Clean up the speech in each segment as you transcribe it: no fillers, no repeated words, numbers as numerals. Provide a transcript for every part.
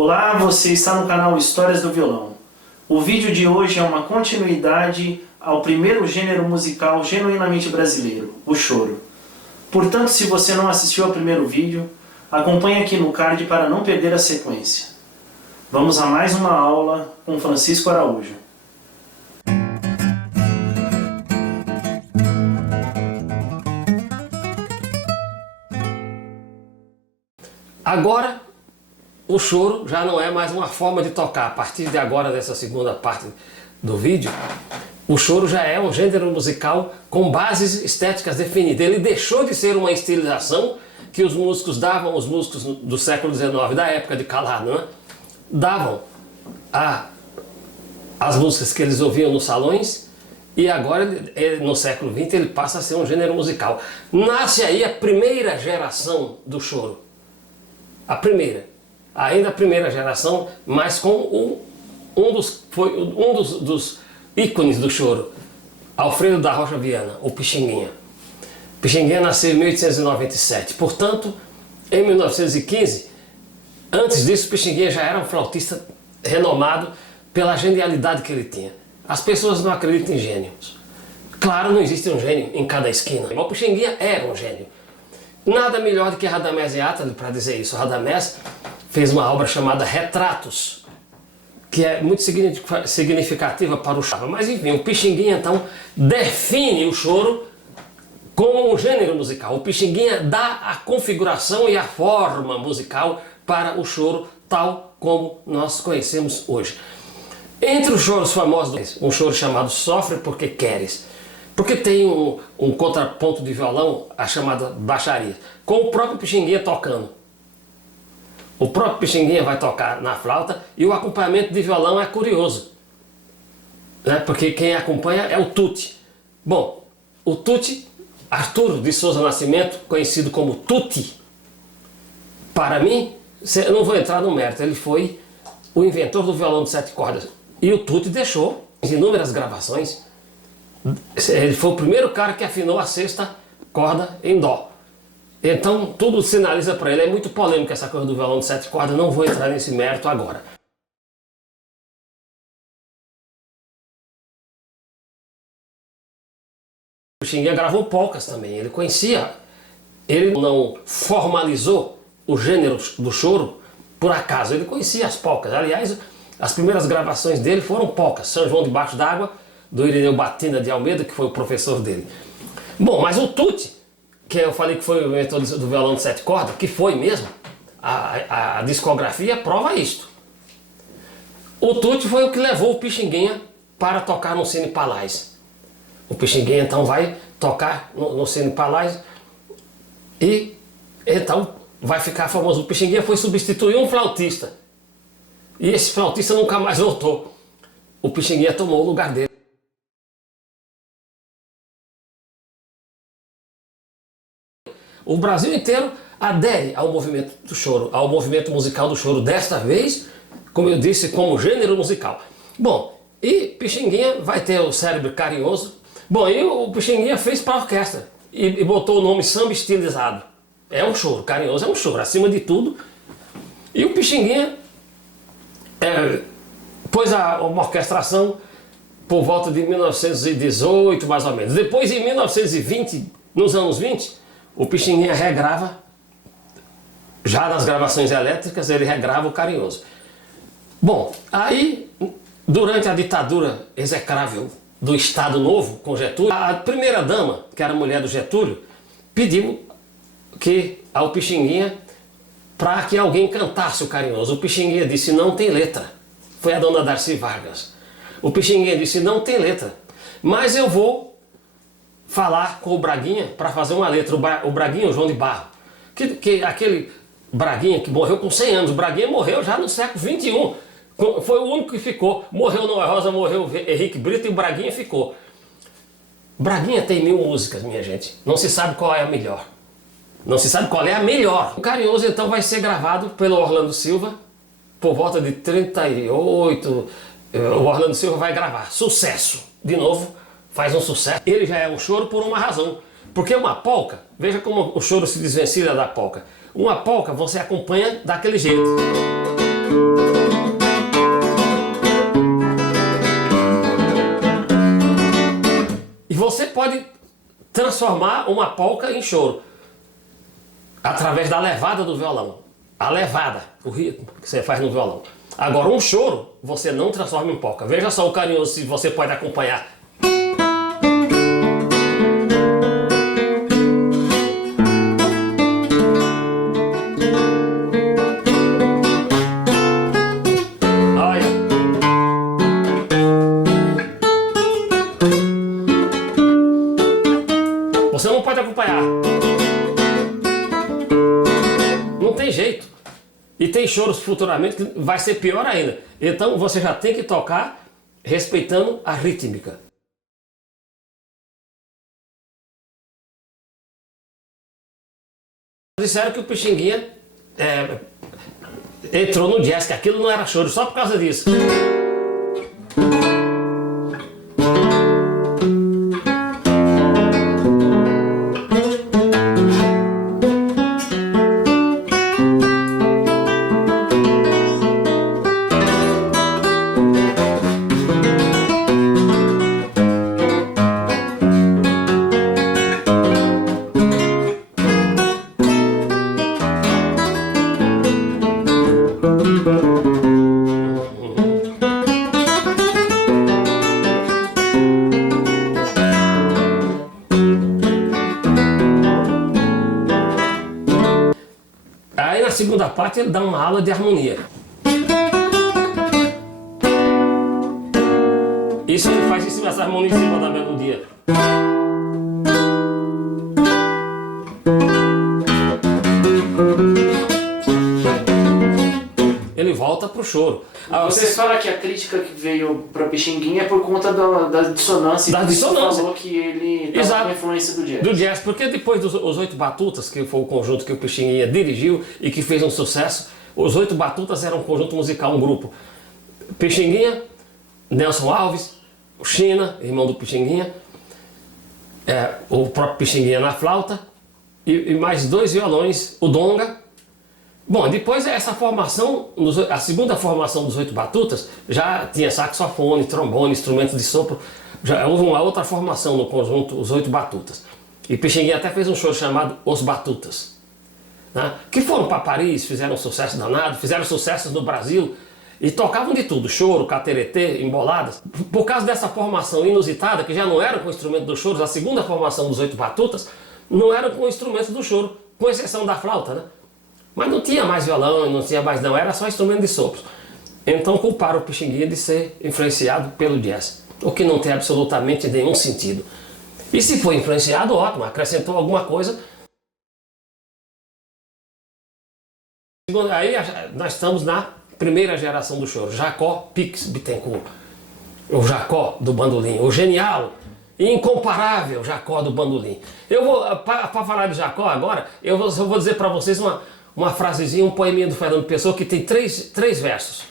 Olá, você está no canal Histórias do Violão. O vídeo de hoje é uma continuidade ao primeiro gênero musical genuinamente brasileiro, o choro. Portanto, se você não assistiu ao primeiro vídeo, acompanhe aqui no card para não perder a sequência. Vamos a mais uma aula com Francisco Araújo. Agora, o choro já não é mais uma forma de tocar. A partir de agora, dessa segunda parte do vídeo, o choro já é um gênero musical com bases estéticas definidas. Ele deixou de ser uma estilização que os músicos davam, os músicos do século XIX, da época de Calhadrán, davam as músicas que eles ouviam nos salões, e agora, no século XX, ele passa a ser um gênero musical. Nasce aí a primeira geração do choro. Ainda a primeira geração, mas com um dos ícones do choro, Alfredo da Rocha Viana, o Pixinguinha. Pixinguinha nasceu em 1897, portanto, em 1915, antes disso, Pixinguinha já era um flautista renomado pela genialidade que ele tinha. As pessoas não acreditam em gênios. Claro, não existe um gênio em cada esquina, mas o Pixinguinha era um gênio. Nada melhor do que Radamés e Atali para dizer isso. Radamés fez uma obra chamada Retratos, que é muito significativa para o choro. Mas enfim, o Pixinguinha então define o choro como um gênero musical. O Pixinguinha dá a configuração e a forma musical para o choro tal como nós conhecemos hoje. Entre os choros famosos, um choro chamado Sofre Porque Queres, porque tem um contraponto de violão, a chamada baixaria, com o próprio Pixinguinha tocando. O próprio Pixinguinha vai tocar na flauta e o acompanhamento de violão é curioso, né? Porque quem acompanha é o Tutti. Bom, o Tutti, Arturo de Souza Nascimento, conhecido como Tutti, para mim, eu não vou entrar no mérito, ele foi o inventor do violão de 7 cordas. E o Tutti deixou inúmeras gravações. Ele foi o primeiro cara que afinou a 6ª corda em dó. Então tudo sinaliza para ele. É muito polêmico essa coisa do violão de 7 cordas, não vou entrar nesse mérito agora. O Pixinguinha gravou polcas também, ele conhecia. Ele não formalizou o gênero do choro por acaso, ele conhecia as polcas. Aliás, as primeiras gravações dele foram polcas. São João Debaixo d'Água, do Irineu Batina de Almeida, que foi o professor dele. Bom, mas o Tutti, que eu falei que foi o inventor do violão de 7 cordas, que foi mesmo, a discografia prova isto. O Tutti foi o que levou o Pixinguinha para tocar no Cine Palais. O Pixinguinha então vai tocar no Cine Palais e então vai ficar famoso. O Pixinguinha foi substituir um flautista e esse flautista nunca mais voltou. O Pixinguinha tomou o lugar dele. O Brasil inteiro adere ao movimento do choro, ao movimento musical do choro, desta vez, como eu disse, como gênero musical. Bom, e Pixinguinha vai ter o cérebro carinhoso. Bom, e o Pixinguinha fez para a orquestra e botou o nome Samba Estilizado. É um choro, carinhoso é um choro, acima de tudo. E o Pixinguinha pôs uma orquestração por volta de 1918, mais ou menos. Depois, em 1920, nos anos 20, o Pixinguinha regrava, já nas gravações elétricas, ele regrava o Carinhoso. Bom, aí, durante a ditadura execrável do Estado Novo, com Getúlio, a primeira dama, que era a mulher do Getúlio, pediu ao Pixinguinha para que alguém cantasse o Carinhoso. O Pixinguinha disse, não tem letra. Foi a dona Darcy Vargas. O Pixinguinha disse, não tem letra, mas eu vou falar com o Braguinha para fazer uma letra. O Braguinha, o João de Barro, aquele Braguinha que morreu com 100 anos. O Braguinha morreu já no século XXI. Foi o único que ficou. Morreu Noé Rosa, morreu Henrique Brito e o Braguinha ficou. Braguinha tem 1000 músicas, minha gente. Não se sabe qual é a melhor. Não se sabe qual é a melhor. O Carinhoso então vai ser gravado pelo Orlando Silva por volta de 38. O Orlando Silva vai gravar. Sucesso. De novo, faz um sucesso. Ele já é um choro por uma razão. Porque uma polca, veja como o choro se desvencilha da polca. Uma polca você acompanha daquele jeito. transformar uma polca em choro através da levada do violão. A levada, o ritmo que você faz no violão. Agora, um choro, você não transforma em polca. Veja só o carinhoso, se você pode acompanhar. Olha. Você não pode acompanhar. Não tem jeito. E tem choros futuramente que vai ser pior ainda. Então você já tem que tocar respeitando a rítmica. Disseram que o Pixinguinha entrou no jazz, que aquilo não era choro, só por causa disso. Aí na segunda parte ele dá uma aula de harmonia. Isso ele faz em cima dessa harmonia, em cima da melodia. Ele volta pro choro. Você fala que a crítica que veio para Pixinguinha é por conta da dissonância. Da dissonância. Você falou que ele estava com a influência do jazz. Do jazz, porque depois dos Os Oito Batutas, que foi o conjunto que o Pixinguinha dirigiu e que fez um sucesso, Os Oito Batutas era um conjunto musical, um grupo. Pixinguinha, Nelson Alves, o China, irmão do Pixinguinha, o próprio Pixinguinha na flauta e mais dois violões, o Donga. Bom, depois essa formação, a segunda formação dos Oito Batutas, já tinha saxofone, trombone, instrumentos de sopro, já houve uma outra formação no conjunto Os Oito Batutas. E Pixinguinha até fez um show chamado Os Batutas, né? Que foram para Paris, fizeram sucesso danado, fizeram sucesso no Brasil e tocavam de tudo, choro, cateretê, emboladas. Por causa dessa formação inusitada, que já não era com o instrumento do choro, a segunda formação dos Oito Batutas não era com o instrumento do choro, com exceção da flauta, né? Mas não tinha mais violão, não tinha mais não, era só instrumento de sopro. Então culparam o Pixinguinha de ser influenciado pelo jazz, o que não tem absolutamente nenhum sentido. E se foi influenciado, ótimo, acrescentou alguma coisa. Aí nós estamos na primeira geração do choro, Jacó Pix Bittencourt, o Jacó do bandolim, o genial e incomparável Jacó do bandolim. Eu vou, para falar de Jacó agora, eu vou dizer para vocês uma frasezinha, um poeminha do Fernando Pessoa que tem três versos.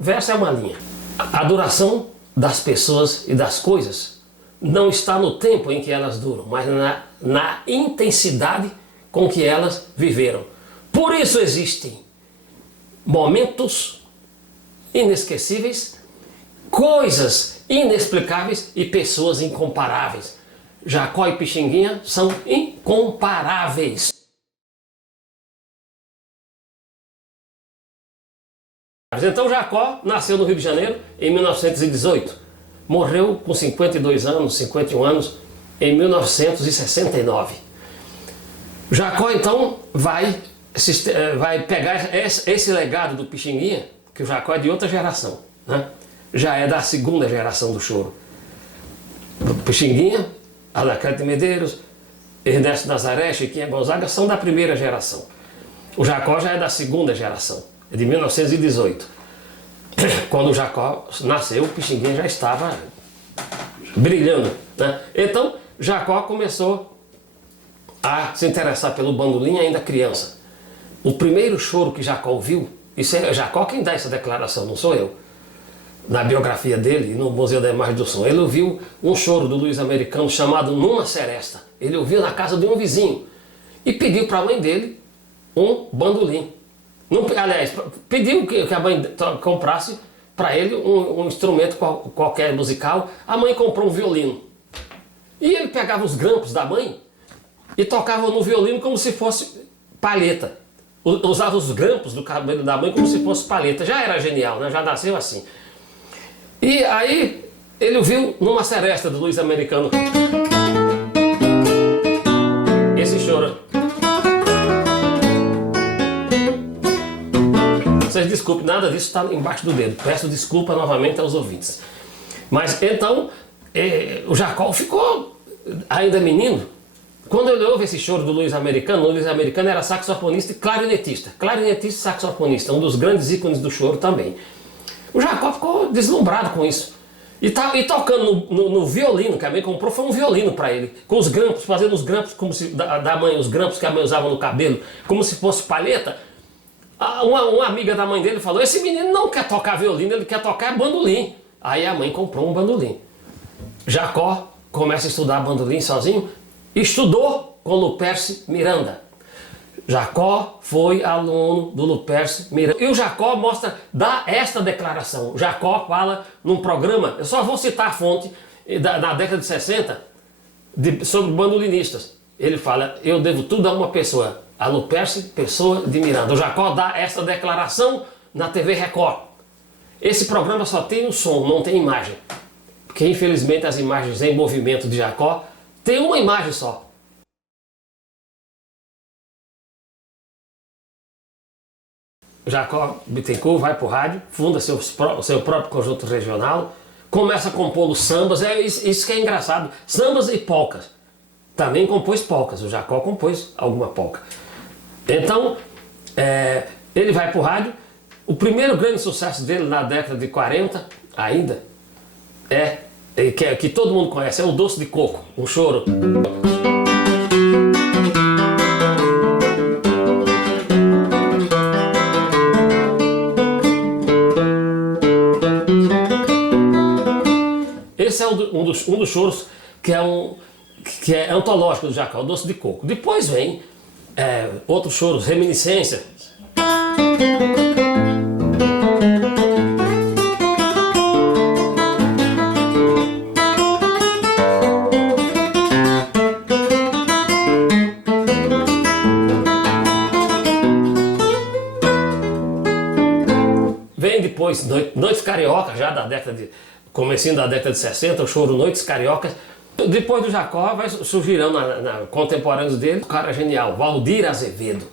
Verso é uma linha. A duração das pessoas e das coisas não está no tempo em que elas duram, mas na intensidade com que elas viveram. Por isso existem momentos inesquecíveis, coisas inexplicáveis e pessoas incomparáveis. Jacó e Pixinguinha são incomparáveis. Então Jacó nasceu no Rio de Janeiro em 1918, morreu com 52 anos, 51 anos, em 1969. Jacó então vai pegar esse legado do Pixinguinha, que o Jacó é de outra geração, né? Já é da segunda geração do choro. Pixinguinha, Anacleto de Medeiros, Ernesto Nazaré, Chiquinha Gonzaga são da primeira geração. O Jacó já é da segunda geração. É de 1918. Quando o Jacó nasceu, o Pixinguinha já estava brilhando, né? Então, Jacó começou a se interessar pelo bandolim ainda criança. O primeiro choro que Jacó ouviu, isso é Jacó quem dá essa declaração, não sou eu. Na biografia dele, no Museu da Imagem do Som, ele ouviu um choro do Luiz Americano chamado Numa Seresta. Ele ouviu na casa de um vizinho e pediu para a mãe dele um bandolim. Aliás, pediu que a mãe comprasse para ele um instrumento qualquer musical. A mãe comprou um violino. E ele pegava os grampos da mãe e tocava no violino como se fosse palheta. Usava os grampos do cabelo da mãe como se fosse palheta. Já era genial, né? Já nasceu assim. E aí ele viu numa seresta do Luiz Americano esse choro. Vocês desculpem, nada disso está embaixo do dedo. Peço desculpa novamente aos ouvintes. Mas então, o Jacó ficou ainda menino. Quando ele ouve esse choro do Luiz Americano, o Luiz Americano era saxofonista e clarinetista. Clarinetista e saxofonista, um dos grandes ícones do choro também. O Jacó ficou deslumbrado com isso. E tocando no violino, que a mãe comprou, foi um violino para ele. Com os grampos, fazendo os grampos como se, da mãe, os grampos que a mãe usava no cabelo, como se fosse palheta. Uma amiga da mãe dele falou, esse menino não quer tocar violino, ele quer tocar bandolim. Aí a mãe comprou um bandolim. Jacó começa a estudar bandolim sozinho. Estudou com Luperce Miranda. Jacó foi aluno do Luperce Miranda. E o Jacó dá esta declaração. Jacó fala num programa, eu só vou citar a fonte, na década de 60, sobre bandolinistas. Ele fala, eu devo tudo a uma pessoa, a Luperce Pessoa de Miranda. O Jacó dá esta declaração na TV Record. Esse programa só tem o som, não tem imagem. Porque infelizmente as imagens em movimento de Jacó tem uma imagem só. Jacó Bittencourt vai para o rádio, funda seu próprio conjunto regional, começa a compor os sambas, isso que é engraçado, sambas e polcas. Também compôs polcas, o Jacó compôs alguma polca. Então, ele vai para o rádio, o primeiro grande sucesso dele na década de 40 ainda, que todo mundo conhece, é o Doce de Coco, um choro. Esse é um dos choros que é antológico do Jacó, o Doce de Coco. Depois vem outros choros, Reminiscência. Vem depois Noites Carioca, já da comecinho da década de 60, o choro Noites Cariocas. Depois do Jacó surgirão contemporâneos dele, um cara genial, Valdir Azevedo.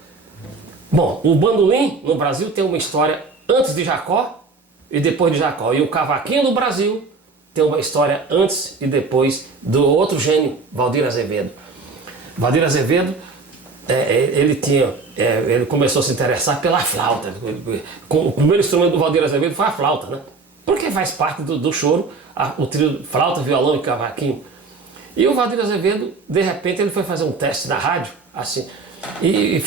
Bom, o bandolim no Brasil tem uma história antes de Jacó e depois de Jacó. E o cavaquinho no Brasil tem uma história antes e depois do outro gênio, Valdir Azevedo. Valdir Azevedo, ele começou a se interessar pela flauta. O primeiro instrumento do Valdir Azevedo foi a flauta, né? Porque faz parte do choro, o trio flauta, violão e cavaquinho. E o Valdir Azevedo, de repente, ele foi fazer um teste na rádio, assim, e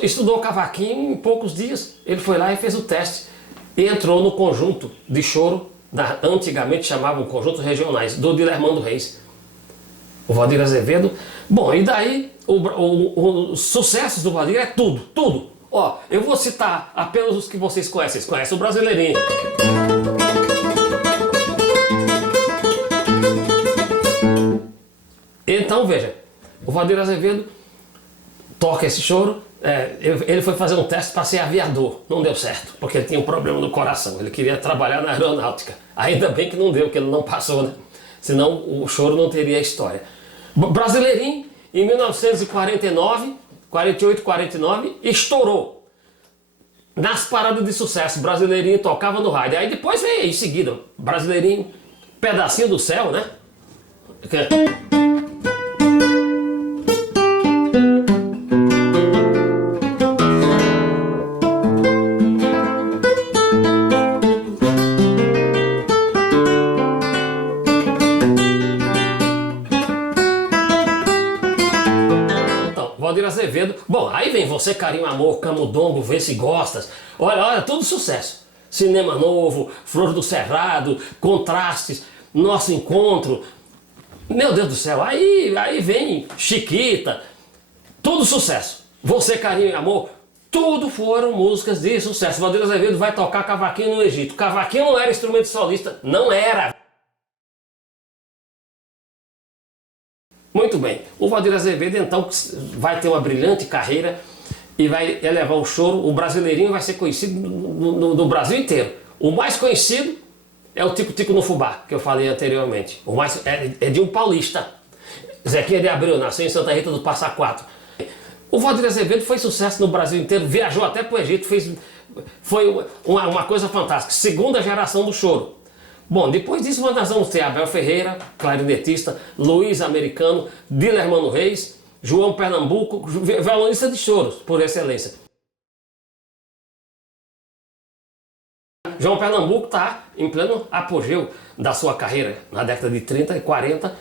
estudou cavaquinho em poucos dias. Ele foi lá e fez o teste e entrou no conjunto de choro, antigamente chamavam conjuntos regionais, do Dilermando Reis. O Valdir Azevedo. Bom, e daí os sucessos do Valdir é tudo. Ó, eu vou citar apenas os que vocês conhecem. Vocês conhecem o Brasileirinho. Então, veja, o Valdir Azevedo toca esse choro. Ele foi fazer um teste para ser aviador. Não deu certo, porque ele tinha um problema no coração. Ele queria trabalhar na aeronáutica. Ainda bem que não deu, que ele não passou, né? Senão o choro não teria história. Brasileirinho, em 1949, 48, 49, estourou. Nas paradas de sucesso, Brasileirinho tocava no rádio. Aí depois veio em seguida, Brasileirinho, Pedacinho do Céu, né? Valdir Azevedo. Bom, aí vem Você, Carinho, Amor, Camundongo, Vê Se Gostas. Olha, tudo sucesso. Cinema Novo, Flor do Cerrado, Contrastes, Nosso Encontro. Meu Deus do céu, aí vem Chiquita. Tudo sucesso. Você, Carinho e Amor, tudo foram músicas de sucesso. Valdir Azevedo vai tocar cavaquinho no Egito. Cavaquinho não era instrumento solista, não era. Muito bem. O Valdir Azevedo, então, vai ter uma brilhante carreira e vai elevar o choro. O Brasileirinho vai ser conhecido no Brasil inteiro. O mais conhecido é o Tico-Tico no Fubá, que eu falei anteriormente. O mais, é de um paulista. Zequinha de Abreu, nasceu em Santa Rita do Passa Quatro. O Valdir Azevedo foi sucesso no Brasil inteiro, viajou até para o Egito, foi uma coisa fantástica. Segunda geração do choro. Bom, depois disso nós vamos ter Abel Ferreira, clarinetista, Luiz Americano, Dilermano Reis, João Pernambuco, violonista de choros, por excelência. João Pernambuco está em pleno apogeu da sua carreira, na década de 30 e 40.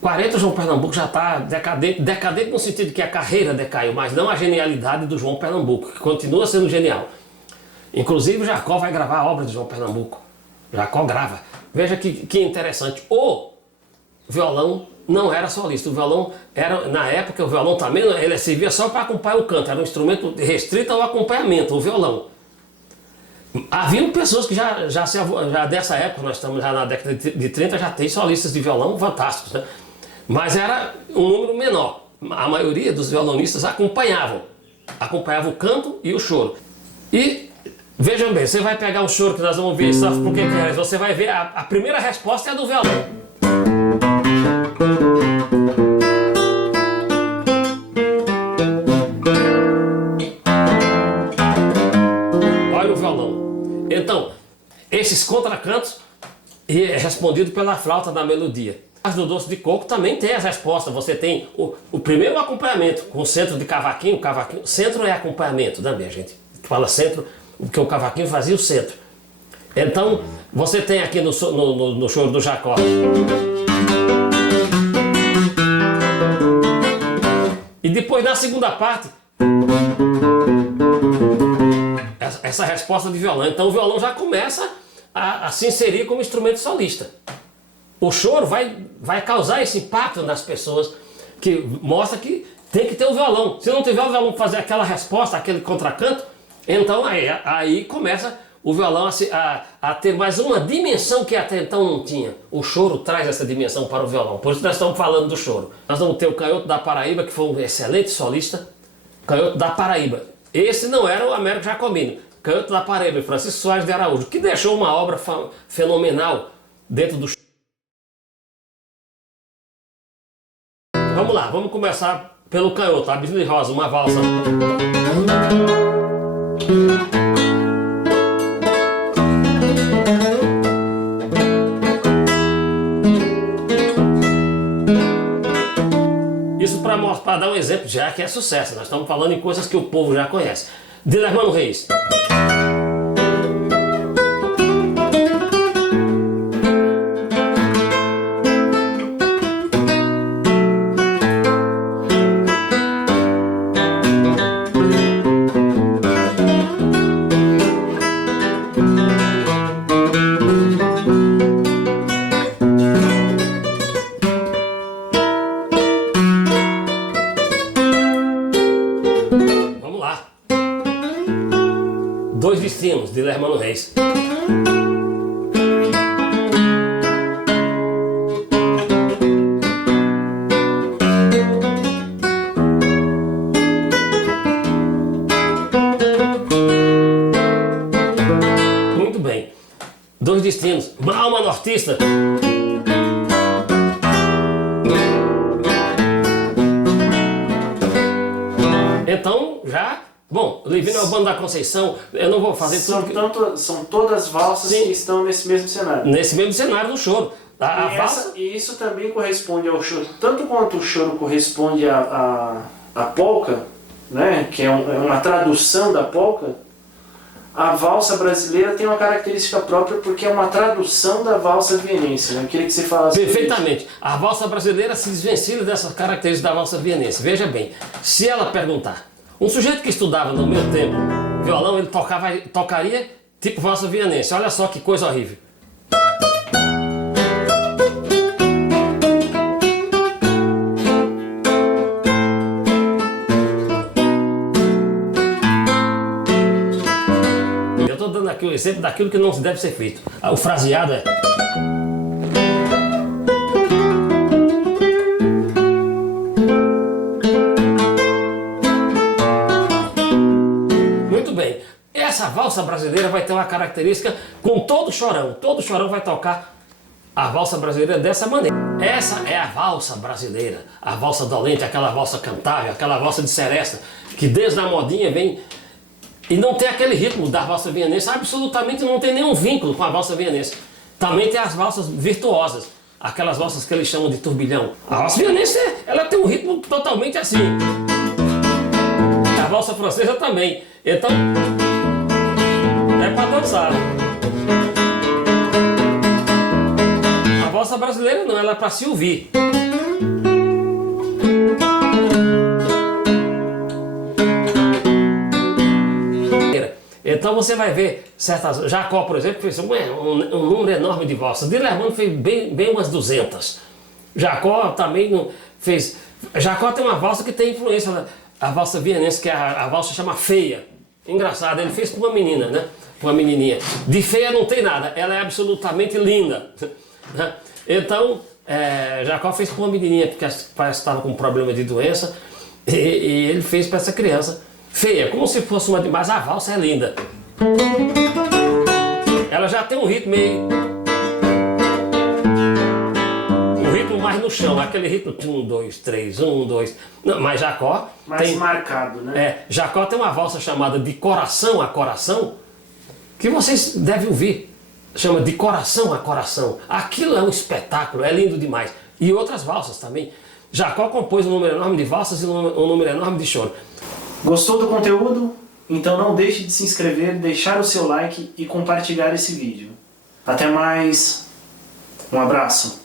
40, João Pernambuco já está decadente, decadente no sentido que a carreira decaiu, mas não a genialidade do João Pernambuco, que continua sendo genial. Inclusive Jacó vai gravar a obra de João Pernambuco. Jacó grava. Veja que interessante. O violão não era solista. O violão era, na época, o violão também ele servia só para acompanhar o canto. Era um instrumento restrito ao acompanhamento, o violão. Haviam pessoas que já dessa época, nós estamos já na década de 30, já tem solistas de violão fantásticos, né? Mas era um número menor. A maioria dos violonistas acompanhavam o canto e o choro. E vejam bem, você vai pegar um choro que nós vamos ver, sabe por que é? Você vai ver, a primeira resposta é a do violão. Olha o violão. Então, esses contracantos é respondido pela flauta da melodia. Mas no doce de coco também tem as respostas. Você tem o primeiro acompanhamento com o centro de cavaquinho. Centro é acompanhamento, né, minha gente? Fala centro, porque o cavaquinho fazia o centro. Então, você tem aqui no choro do Jacó. E depois, na segunda parte, essa resposta de violão. Então, o violão já começa a se inserir como instrumento solista. O choro vai causar esse impacto nas pessoas, que mostra que tem que ter o violão. Se não tiver o violão para fazer aquela resposta, aquele contracanto, então aí começa o violão a ter mais uma dimensão que até então não tinha. O choro traz essa dimensão para o violão. Por isso nós estamos falando do choro. Nós vamos ter o Canhoto da Paraíba, que foi um excelente solista. Canhoto da Paraíba. Esse não era o Américo Jacomini. Canhoto da Paraíba, Francisco Soares de Araújo, que deixou uma obra fenomenal dentro do choro. Vamos lá, vamos começar pelo canhoto, a Bisne Rosa, uma valsa. Isso para dar um exemplo já que é sucesso, nós estamos falando em coisas que o povo já conhece. Dilermano Reis. Dois Destinos, de Dilermano Reis. Muito bem. Dois Destinos. Alma Nortista. Então, já... Bom, Livino Albano da Conceição, eu não vou fazer tudo. São todas valsas que estão nesse mesmo cenário. Nesse mesmo cenário do choro. E isso também corresponde ao choro. Tanto quanto o choro corresponde à polca, né, que é uma tradução da polca, a valsa brasileira tem uma característica própria porque é uma tradução da valsa vienense. Né? Eu queria que você falasse. Perfeitamente. A valsa brasileira se desvencilha dessas características da valsa vienense. Veja bem, se ela perguntar. Um sujeito que estudava no meu tempo violão, ele tocaria tipo valsa vienense. Olha só que coisa horrível. Eu estou dando aqui o exemplo daquilo que não deve ser feito. O fraseado é... essa valsa brasileira vai ter uma característica com todo chorão vai tocar a valsa brasileira dessa maneira. Essa é a valsa brasileira, a valsa dolente, aquela valsa cantável, aquela valsa de seresta, que desde a modinha vem e não tem aquele ritmo da valsa vienense, absolutamente não tem nenhum vínculo com a valsa vienense. Também tem as valsas virtuosas, aquelas valsas que eles chamam de turbilhão. A valsa vienense, ela tem um ritmo totalmente assim. A valsa francesa também. Então, é para dançar. A valsa brasileira não, ela é para se ouvir. Então você vai ver certas... Jacó, por exemplo, fez um número enorme de valsas. De Lermont fez bem umas 200. Jacó também fez... Jacó tem uma valsa que tem influência, a valsa vienense, que a valsa chama Feia. Engraçado, ele fez para uma menina, né? Para uma menininha. De feia não tem nada, ela é absolutamente linda. Então, Jacó fez para uma menininha, porque parece que estava com um problema de doença, e ele fez para essa criança feia, como se fosse uma... Mas a valsa é linda. Ela já tem um ritmo meio... Um ritmo mais no chão, aquele ritmo 1, 2, 3, 1, 2... Não, mas Jacó... Mais marcado, né? Jacó tem uma valsa chamada De Coração a Coração, que vocês devem ouvir. Chama De Coração a Coração. Aquilo é um espetáculo, é lindo demais. E outras valsas também. Jacó compôs um número enorme de valsas e um número enorme de choro. Gostou do conteúdo? Então não deixe de se inscrever, deixar o seu like e compartilhar esse vídeo. Até mais, um abraço.